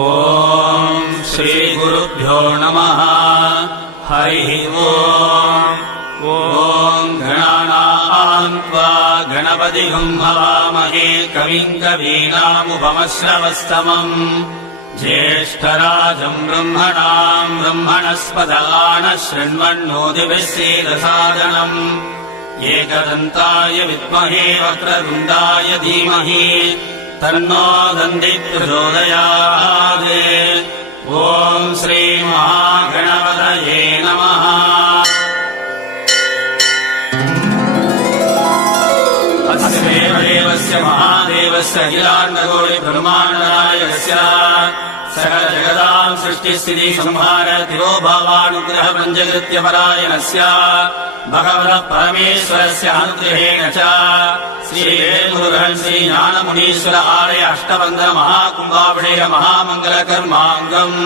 ஓம் ஸ்ரீ குருப்யோ நமः. ஹரி ஓம். ஓம் கணானாம் த்வா கணபதிம் ஹவாமஹே கவிம் கவீனாமுபமஸ்ரவஸ்தமம் ஜேஷ்டராஜம் பிரம்மணாம் பிரம்மணஸ்பதான ஶ்ருண்வன்னோதிபிः சீதசாதனம் ஏகதந்தாய வித்மஹே வக்ரதுண்டாய தீமஹி தன்னோ தந்தி பிரச்சோதயாத். ஓம் ஸ்ரீ மகாகணபதயே நமः. அஸ்ய தேவஸ்ய மகாதேவஸ்ய அகிலாண்டகோடி பிரம்மாண்டநாயகஸ்ய சகல ஜகதாம் சிருஷ்டி ஸ்திதி சம்ஹார திரோபாவானுகிரக பஞ்சகிருத்ய பராயணஸ்ய பகவத பரமேஸ்வரஸ்ய அனுகிரஹேண ச ஸ்ரீ வேல்முருகன் ஸ்ரீ ஞானமுனீஸ்வர ஆலய அஷ்டபந்தன மகாகும்பாபிஷேக மகாமங்கல கர்மாங்கம்.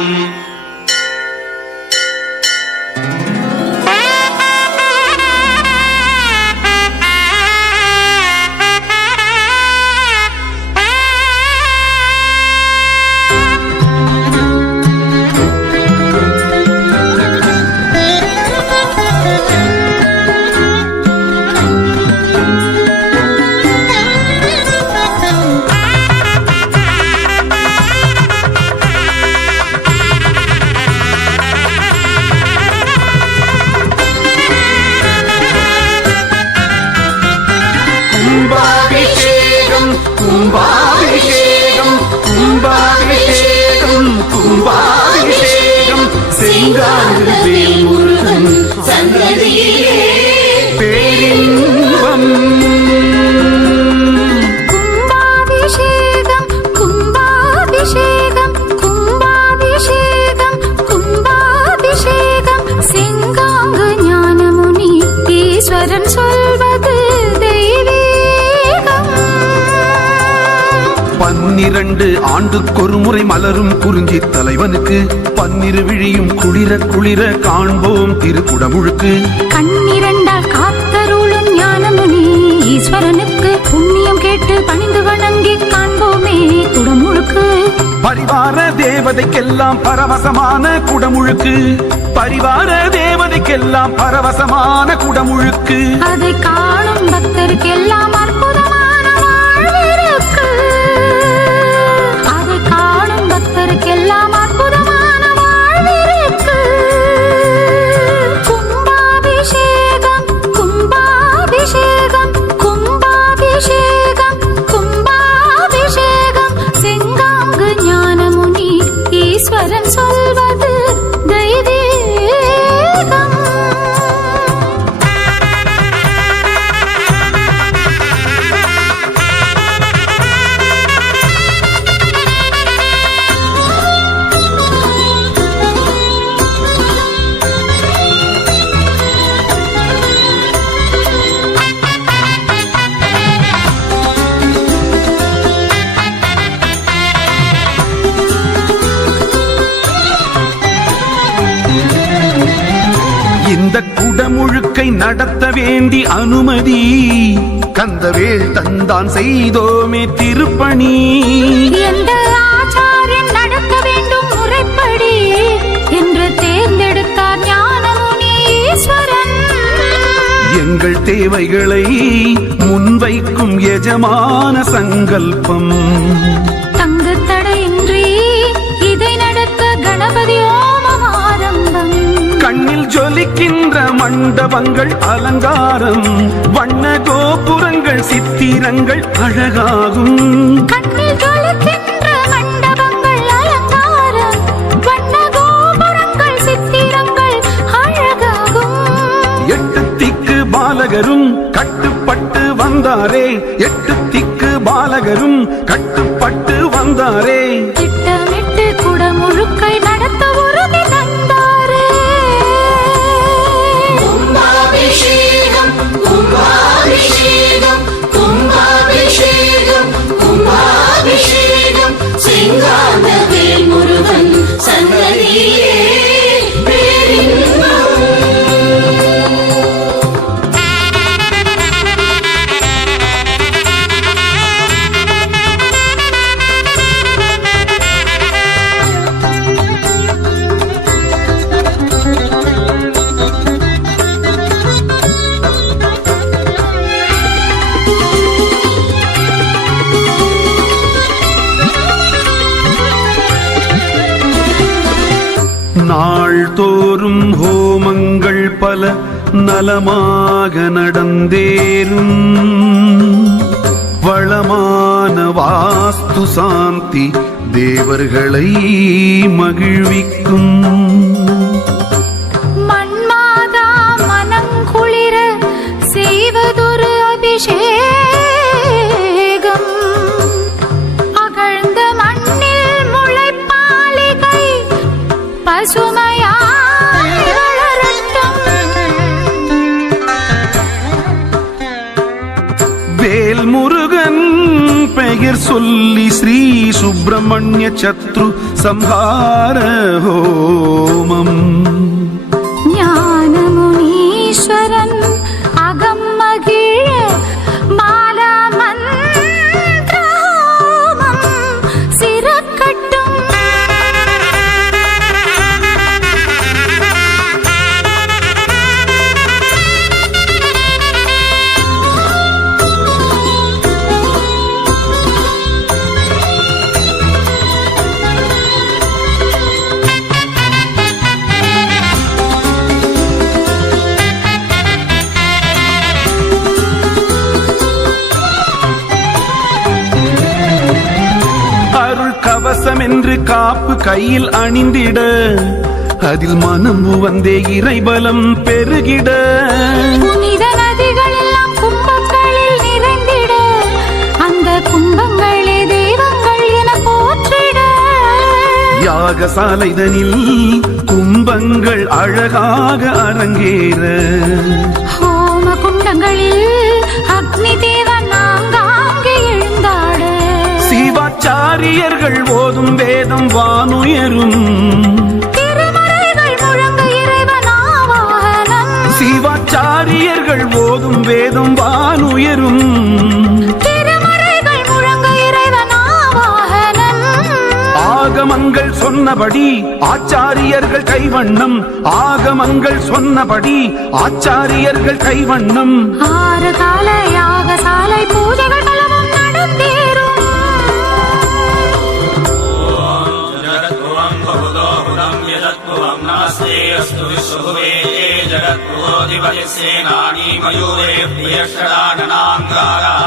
கும்பாபிஷேகம் கும்பாபிஷேகம் கும்பாபிஷேகம் செங்காந்த வேல்முருகன் சன்னதியிலே பேரின்பம். கும்பாபிஷேகம் கும்பாபிஷேகம் கும்பாபிஷேகம் கும்பாபிஷேகம் செங்காங்கு ஞானமுனி ஈஸ்வரன் சொல்வது 12 ஆண்டுக்கொரு முறை மலரும் குறிஞ்சி தலைவனுக்கு 12 விழியும் குளிர குளிர காண்போம் திருக்குடமுழுக்கு. கண்ணிரண்டால் காத்தருளும் ஞானமுனி ஈஸ்வரனுக்கு புண்ணியம் கேட்டு பணிந்து வணங்கி காண்போமே குடமுழுக்கு. பரிவார தேவதைக்கெல்லாம் பரவசமான குடமுழுக்கு. பரிவார தேவதைக்கெல்லாம் பரவசமான குடமுழுக்கு. அதை காணும் பக்தருக்கெல்லாம் அற்புதமான வாழ்விருக்கு. அதை காணும் பக்தருக்கெல்லாம் அற்புதமான வாழ்விருக்கு. கும்பாபிஷேகம் கும்பாபிஷேகம் கும்பாபிஷேகம் கும்பாபிஷேகம் செங்காங்கு ஞானமுனி ஈஸ்வரன் சொல்வது தெய்வீகம். இந்த குடமுழுக்கை நடத்த வேண்டி அனுமதி கந்தவேல் தந்தான் செய்தோமே திருப்பணி. எந்த ஆச்சாரியன் நடத்த வேண்டும் முறைப்படி என்று தேர்ந்தெடுத்தார் ஞானமுனி ஈஸ்வரன். எங்கள் தேவைகளை முன்வைக்கும் எஜமான சங்கல்பம். தங்கு தடையின்றி இதை நடத்த கணபதி ஓமம் ஆரம்பம். கண்ணில் ஜொலிக்கின்ற மண்டபங்கள் அலங்காரம். வண்ண கோபுரங்கள் சித்திரங்கள் அழகாகும். கண்ணில் ஜொலிக்கின்ற மண்டபங்கள் அலங்காரம். வண்ண கோபுரங்கள் சித்திரங்கள் அழகாகும். 8 திக்கு பாலகரும் கட்டுப்பட்டு வந்தாரே. 8 திக்கு பாலகரும் கட்டுப்பட்டு வந்தாரே. திட்டமிட்டு குடமுழுக்கை நடத்த உறுதி தந்தாரே. கும்பாபிஷேகம் கும்பாபிஷேகம் கும்பாபிஷேகம் கும்பாபிஷேகம் செங்காந்த வேல்முருகன் சன்னதியிலே நாள்தோறும் ஹோமங்கள் பல நலமாக நடந்தேறும். வளமான வாஸ்து சாந்தி தேவர்களை மகிழ்விக்கும். மண்மாதா மனங்குளிர செய்வதொரு அபிஷேகம். அகழ்ந்த மண்ணில் முளைப்பாலிகை பசுமையாய் வளரட்டும். வேல்முருகன் பெயர் சொல்லி ஸ்ரீ சுப்பிரமணிய சத்ரு சம்ஹார ஹோமம். ஞானமுனீஸ்வரன் அகம் மகிழ மாலா மந்திர ஹோமம் சிறக்கட்டும். கவசம் என்று காப்பு கையில் அணிந்திட அதில் மனம் வந்தே இறைபலம் பெருகிட. புனித நதிகள் எல்லாம் கும்பங்களில் நிறைந்திட அந்த கும்பங்களே தெய்வங்கள் என போற்றிட. யாகசாலைதனில் கும்பங்கள் அழகாக அரங்கேற. ஹோம குண்டங்களில் அக்னி தேவன் ஆங்காங்கே எழுந்தாட. சிவாச்சாரியர்கள் ஓதும் வேதம் வானுயரும். திருமறைகள் முழங்க இறைவன் ஆவாகனம். சிவாச்சாரியர்கள் ஓதும் வேதம் வானுயரும். திருமறைகள் முழங்க இறைவன் ஆவாகனம். ஆகமங்கள் சொன்னபடி ஆச்சாரியர்கள் கைவண்ணம். ஆகமங்கள் சொன்னபடி ஆச்சாரியர்கள் கைவண்ணம். 6 கால யாகசாலை பூஜைகள் பலவும் நடந்தேறும். नमस्ते अस्तु विश्वभुवे जगत्पुरोऽधिपतिस्सेनानी मयूरे प्रियषडाननाङ्गारः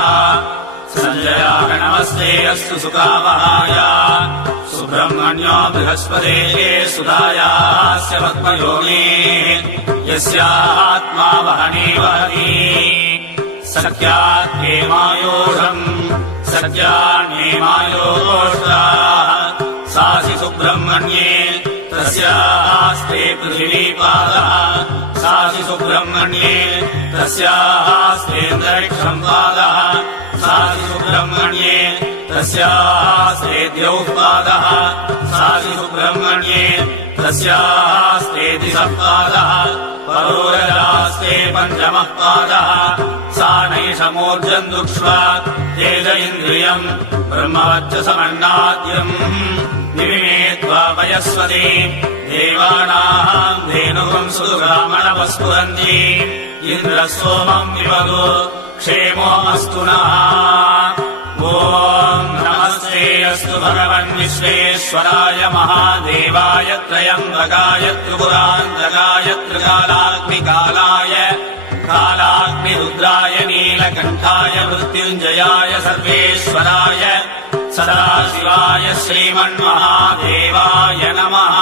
सञ्जयाय नमस्ते अस्तु सुकामहाय सुब्रह्मण्यो बृहस्पते सुधायास्य पद्मयोगे यस्यात्मा वहने वहति सख्यात्मेमायोषम् सख्यान्मेमायोष्टाः सासि सुब्रह्मण्ये तस्यास्ते पृथिवीपादः सासि सुब्रह्मण्ये तस्यास्तेऽन्तरिक्षम् पादः सासि सुब्रह्मण्ये तस्यास्ते द्यौः पादः सासि सुब्रह्मण्ये तस्यास्ते दिशः पादः परोरजास्ते पञ्चमः पादः सा नैषमूर्जम् दुक्ष्वा तेज इन्द्रियम् ब्रह्मवर्चसमन्नाद्यम् निविमेत्वा वयस्वती देवानाम् धेनुगम् सुदुग्रामणवस्फुरन्ति इन्द्रः सोमम् विवदु क्षेमो अस्तु नः ॐ नमस्ते अस्तु भगवन् विश्वेश्वराय महादेवाय त्रयम्बकाय त्रिपुरान्तकाय त्रिकालाग्निकालाय कालाग्निरुद्राय नीलकण्ठाय मृत्युञ्जयाय सर्वेश्वराय सदाशिवाय श्रीमन्महादेवाय नमः।